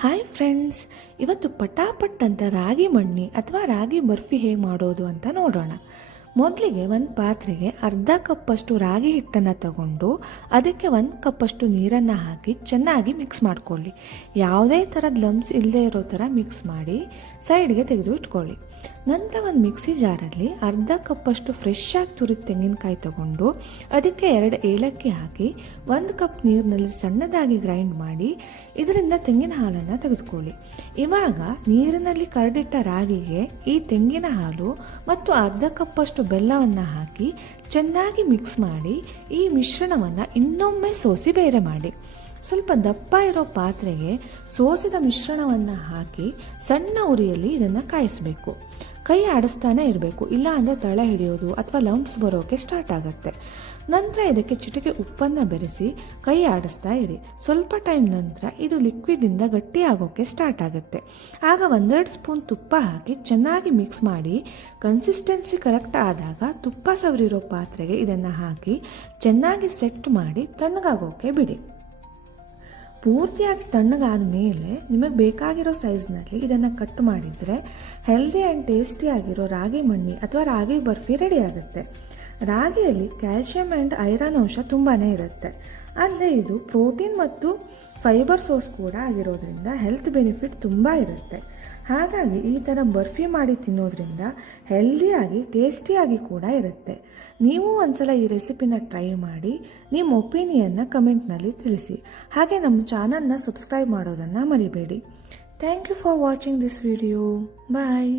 Hi friends ಇವತ್ತು ಪಟಾಪಟ್ ಅಂತ ರಾಗಿ ಮಣ್ಣಿ ಅಥವಾ ರಾಗಿ ಬರ್ಫಿ ಹೇಗೆ ಮಾಡೋದು ಅಂತ ನೋಡೋಣ. ಮೊದಲಿಗೆ ಒಂದು ಪಾತ್ರೆಗೆ ಅರ್ಧ ಕಪ್ಪಷ್ಟು ರಾಗಿ ಹಿಟ್ಟನ್ನು ತಗೊಂಡು ಅದಕ್ಕೆ ಒಂದು ಕಪ್ಪಷ್ಟು ನೀರನ್ನು ಹಾಕಿ ಚೆನ್ನಾಗಿ ಮಿಕ್ಸ್ ಮಾಡ್ಕೊಳ್ಳಿ. ಯಾವುದೇ ಥರದ ಲಮ್ಸ್ ಇಲ್ಲದೆ ಇರೋ ಥರ ಮಿಕ್ಸ್ ಮಾಡಿ ಸೈಡ್ಗೆ ತೆಗೆದು ಇಟ್ಕೊಳ್ಳಿ. ನಂತರ ಒಂದು ಮಿಕ್ಸಿ ಜಾರಲ್ಲಿ ಅರ್ಧ ಕಪ್ಪಷ್ಟು ಫ್ರೆಶ್ ಆಗಿ ತುರಿದ ತೆಂಗಿನಕಾಯಿ ತಗೊಂಡು ಅದಕ್ಕೆ ಎರಡು ಏಲಕ್ಕಿ ಹಾಕಿ ಒಂದು ಕಪ್ ನೀರಿನಲ್ಲಿ ಸಣ್ಣದಾಗಿ ಗ್ರೈಂಡ್ ಮಾಡಿ ಇದರಿಂದ ತೆಂಗಿನ ಹಾಲನ್ನು ತೆಗೆದುಕೊಳ್ಳಿ. ಇವಾಗ ನೀರಿನಲ್ಲಿ ಕರಡಿಟ್ಟ ರಾಗಿಗೆ ಈ ತೆಂಗಿನ ಹಾಲು ಮತ್ತು ಅರ್ಧ ಕಪ್ಪಷ್ಟು ಬೆಲ್ಲವನ್ನು ಹಾಕಿ ಚೆನ್ನಾಗಿ ಮಿಕ್ಸ್ ಮಾಡಿ ಈ ಮಿಶ್ರಣವನ್ನು ಇನ್ನೊಮ್ಮೆ ಸೋಸಿ ಬೇರೆ ಮಾಡಿ. ಸ್ವಲ್ಪ ದಪ್ಪ ಇರೋ ಪಾತ್ರೆಗೆ ಸೋಸಿದ ಮಿಶ್ರಣವನ್ನು ಹಾಕಿ ಸಣ್ಣ ಉರಿಯಲ್ಲಿ ಇದನ್ನು ಕಾಯಿಸಬೇಕು. ಕೈ ಆಡಿಸ್ತಾನೆ ಇರಬೇಕು. ಇಲ್ಲ ಅಂದರೆ ತಳ ಹಿಡಿಯೋದು ಅಥವಾ ಲಂಪ್ಸ್ ಬರೋಕೆ ಸ್ಟಾರ್ಟ್ ಆಗುತ್ತೆ. ನಂತರ ಇದಕ್ಕೆ ಚಿಟಿಕೆ ಉಪ್ಪನ್ನು ಬೆರೆಸಿ ಕೈ ಆಡಿಸ್ತಾ ಇರಿ. ಸ್ವಲ್ಪ ಟೈಮ್ ನಂತರ ಇದು ಲಿಕ್ವಿಡಿಂದ ಗಟ್ಟಿ ಆಗೋಕ್ಕೆ ಸ್ಟಾರ್ಟ್ ಆಗುತ್ತೆ. ಆಗ ಒಂದೆರಡು ಸ್ಪೂನ್ ತುಪ್ಪ ಹಾಕಿ ಚೆನ್ನಾಗಿ ಮಿಕ್ಸ್ ಮಾಡಿ ಕನ್ಸಿಸ್ಟೆನ್ಸಿ ಕರೆಕ್ಟ್ ಆದಾಗ ತುಪ್ಪ ಸವರಿರೋ ಪಾತ್ರೆಗೆ ಇದನ್ನು ಹಾಕಿ ಚೆನ್ನಾಗಿ ಸೆಟ್ ಮಾಡಿ ತಣ್ಣಗಾಗೋಕ್ಕೆ ಬಿಡಿ. ಪೂರ್ತಿಯಾಗಿ ತಣ್ಣಗಾದ ಮೇಲೆ ನಿಮಗೆ ಬೇಕಾಗಿರೋ ಸೈಜ್ನಲ್ಲಿ ಇದನ್ನು ಕಟ್ ಮಾಡಿದರೆ ಹೆಲ್ದಿ ಆ್ಯಂಡ್ ಟೇಸ್ಟಿಯಾಗಿರೋ ರಾಗಿ ಮಣ್ಣಿ ಅಥವಾ ರಾಗಿ ಬರ್ಫಿ ರೆಡಿ ಆಗುತ್ತೆ. ರಾಗಿಯಲ್ಲಿ ಕ್ಯಾಲ್ಶಿಯಂ ಆ್ಯಂಡ್ ಐರನ್ ಅಂಶ ತುಂಬಾ ಇರುತ್ತೆ. ಅಲ್ಲದೆ ಇದು ಪ್ರೋಟೀನ್ ಮತ್ತು ಫೈಬರ್ ಸೋರ್ಸ್ ಕೂಡ ಆಗಿರೋದ್ರಿಂದ ಹೆಲ್ತ್ ಬೆನಿಫಿಟ್ ತುಂಬ ಇರುತ್ತೆ. ಹಾಗಾಗಿ ಈ ಥರ ಬರ್ಫಿ ಮಾಡಿ ತಿನ್ನೋದ್ರಿಂದ ಹೆಲ್ದಿಯಾಗಿ, ಟೇಸ್ಟಿಯಾಗಿ ಕೂಡ ಇರುತ್ತೆ. ನೀವು ಒಂದ್ಸಲ ಈ ರೆಸಿಪಿನ ಟ್ರೈ ಮಾಡಿ, ನಿಮ್ಮ ಒಪಿನಿಯನ್ನ ಕಮೆಂಟ್ನಲ್ಲಿ ತಿಳಿಸಿ. ಹಾಗೆ ನಮ್ಮ ಚಾನಲ್ನ ಸಬ್ಸ್ಕ್ರೈಬ್ ಮಾಡೋದನ್ನು ಮರಿಬೇಡಿ. Thank you for watching this video. Bye.